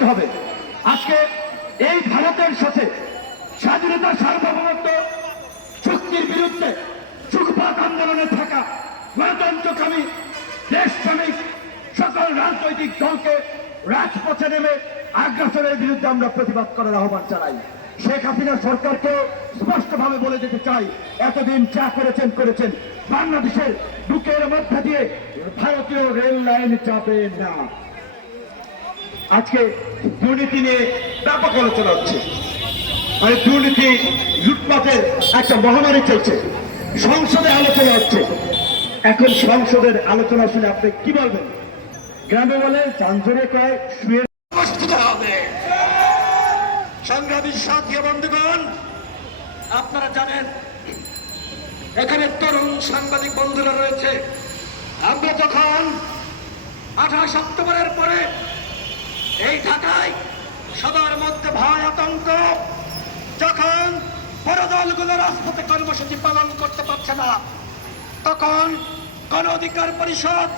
করতে হবে। আজকে এই ভারতের সাথে স্বাধীনতা সার্বভৌমত্ব চুক্তির বিরুদ্ধে যুগপৎ আন্দোলনে থাকা গণতন্ত্রকামী দেশপ্রেমিক সকল রাজনৈতিক দলকে রাজপথে নেমে আগ্রাসনের বিরুদ্ধে আমরা প্রতিবাদ করার আহ্বান জানাই। শেখ হাসিনা সরকারকে স্পষ্টভাবে বলে দিতে চাই, এতদিন যা করেছেন বাংলাদেশের বুকের মধ্যে দিয়ে ভারতীয় রেল লাইন যাবে না। আজকে দুর্নীতি নিয়ে ব্যাপক আলোচনা হচ্ছে, মানে দুর্নীতি লুটপাটের একটা মহামারী চলছে, সংসদে আলোচনা হচ্ছে। এখন সংসদের আলোচনা শুনে আপনি কি বলবেন? গ্রামে বলে চাঞ্চরে কয় শুয়ে অবস্থিত হবে। সংগ্রামী সাথী বন্ধুগণ, আপনারা জানেন এখানে তরুণ সাংবাদিক বন্ধুরা রয়েছে। আমরা যখন 28 অক্টোবরের পরে এই ঢাকায় সবার মধ্যে ভয় আতঙ্ক, যখন বড় দলগুলো রাজপথে কর্মসূচি পালন করতে পারছে না, তখন গণ অধিকার পরিষদ